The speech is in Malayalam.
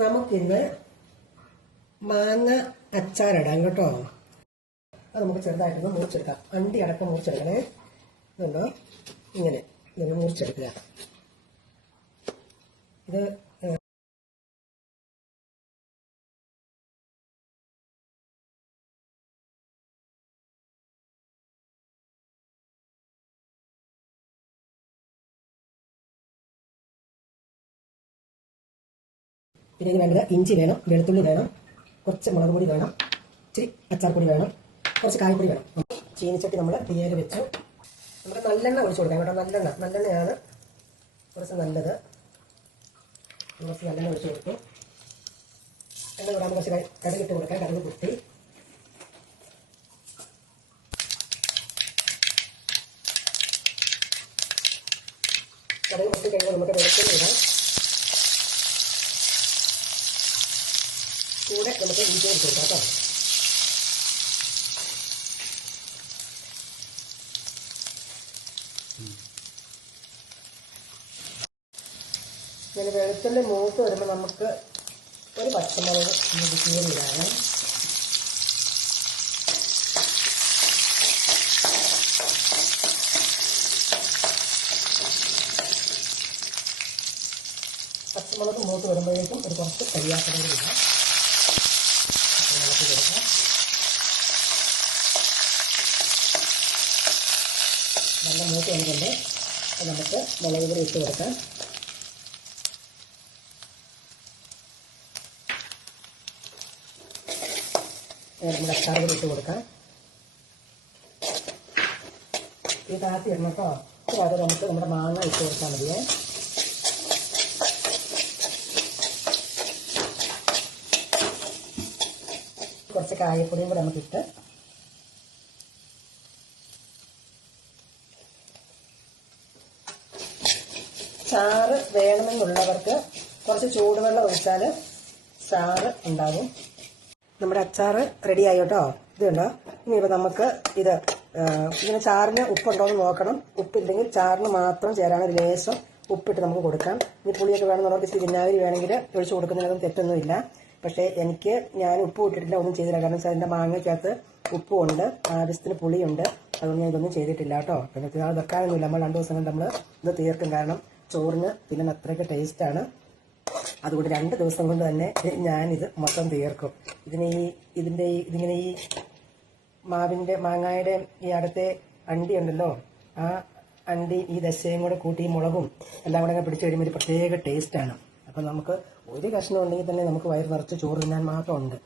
നമുക്കിന്ന് മാങ്ങ അച്ചാറിടാം കേട്ടോ. അത് നമുക്ക് ചെറുതായിട്ടൊന്ന് മുറിച്ചെടുക്കാം. അണ്ടി അടക്കം മുറിച്ചെടുക്കണേ. ഇതുണ്ടോ? ഇങ്ങനെ. ഇങ്ങനെ മുറിച്ചെടുക്കുക. ഇത് പിന്നെ ഇതിന് വേണ്ടത് ഇഞ്ചി വേണം വെളുത്തുള്ളി വേണം കുറച്ച് മുളക് പൊടി വേണം ഇച്ചിരി അച്ചാർപ്പൊടി വേണം കുറച്ച് കായപ്പൊടി വേണം. ചീനിച്ചട്ടി നമ്മൾ തീയൽ വെച്ചു. നമുക്ക് നല്ലെണ്ണ ഒഴിച്ചു കൊടുക്കാം കേട്ടോ നല്ലെണ്ണ. നല്ലെണ്ണയാണ് കുറച്ച് നല്ലത്. കുറച്ച് നല്ലെണ്ണ ഒഴിച്ചു കൊടുത്തു. എണ്ണ കൂടാൻ കുറച്ച് ക- കടുകിട്ട് കൊടുക്കാം കടുക് കുത്തി കടുക് കുത്തി കഴിയുമ്പോൾ നമുക്ക് വെളുത്തുള്ളി ഇടാം. കൂടെ നമുക്ക് കൊടുത്ത് കൊടുക്കാം കേട്ടോ. ഇങ്ങനെ വെളുത്തുള്ളി മൂത്ത് വരുമ്പോൾ നമുക്ക് ഒരു പച്ചമുളക് നമുക്ക് കീറിയിടാണ് പച്ചമുളക് മൂത്ത് വരുമ്പോഴേക്കും ഒരു കുറച്ച് കരിയാപ്പലം കൂടി ഇടാം ഇളക്കി കൊടുക്കാം നല്ല മൂത്ത് വന്നിട്ടുണ്ട് നമുക്ക് മുളക് പൊടി ഇട്ട് കൊടുക്കാം. നമ്മുടെ അച്ചാർ കൂടി ഇട്ട് കൊടുക്കാം. ഈ താത്തി ഇടണം കേട്ടോ അത് നമുക്ക് നമ്മുടെ മാങ്ങ ഇട്ട് കൊടുത്താൽ മതിയേ. കുറച്ച് കായപ്പൊടിയും കൂടെ നമുക്കിട്ട് ചാറ് വേണമെന്നുള്ളവർക്ക് കുറച്ച് ചൂടുവെള്ളം ഒഴിച്ചാൽ ചാറ് ഉണ്ടാകും നമ്മുടെ അച്ചാറ് റെഡിയായി കേട്ടോ. ഇത് ഇനിയിപ്പോൾ നമുക്ക് ഇത് ഇതിന് ചാറിന് ഉപ്പുണ്ടോ എന്ന് നോക്കണം. ഉപ്പില്ലെങ്കിൽ ചാറിന് മാത്രം ചേരാണ് ഒരു ലേശം ഉപ്പിട്ട് നമുക്ക് കൊടുക്കാം. ഇനി പുളിയൊക്കെ വേണമെന്നുള്ളവർക്ക് ഇച്ചിരി വിനാഗിരി വേണമെങ്കിൽ ഒഴിച്ച് കൊടുക്കുന്നതിനൊന്നും തെറ്റൊന്നുമില്ല. പക്ഷേ എനിക്ക് ഞാൻ ഉപ്പ് ഇട്ടിട്ടില്ല ഒന്നും ചെയ്തില്ല. കാരണം വെച്ചാൽ എന്റെ മാങ്ങയ്ക്കകത്ത് ഉപ്പുണ്ട് ആവശ്യത്തിന് പുളിയുണ്ട്. അതുകൊണ്ട് ഞാൻ ഇതൊന്നും ചെയ്തിട്ടില്ല കേട്ടോ. പിന്നെ അത് വെക്കാനൊന്നുമില്ല. നമ്മൾ രണ്ട് ദിവസം കൊണ്ട് നമ്മൾ ഇത് തീർക്കും. കാരണം ചോറിന് പിന്നെ അത്രയ്ക്ക് ടേസ്റ്റാണ് അതുകൊണ്ട് രണ്ട് ദിവസം കൊണ്ട് തന്നെ ഞാനിത് മൊത്തം തീർക്കും. ഇതിന് ഈ ഇതിന്റെ ഈ ഇതിങ്ങനെ ഈ മാവിന്റെ മാങ്ങായുടെ ഈ അടുത്തെ അണ്ടി ഉണ്ടല്ലോ ആ അണ്ടി ഈ ദശയും കൂടെ കൂട്ടി മുളകും എല്ലാം കൂടെ പിടിച്ചു കഴിയുമ്പോൾ ഒരു പ്രത്യേക ടേസ്റ്റാണ് അപ്പം നമുക്ക് ഒരു കഷ്ണം ഉണ്ടെങ്കിൽ തന്നെ നമുക്ക് വയറ് നിറച്ച് ചോറ് തിന്നാൻ മാത്രമുണ്ട്.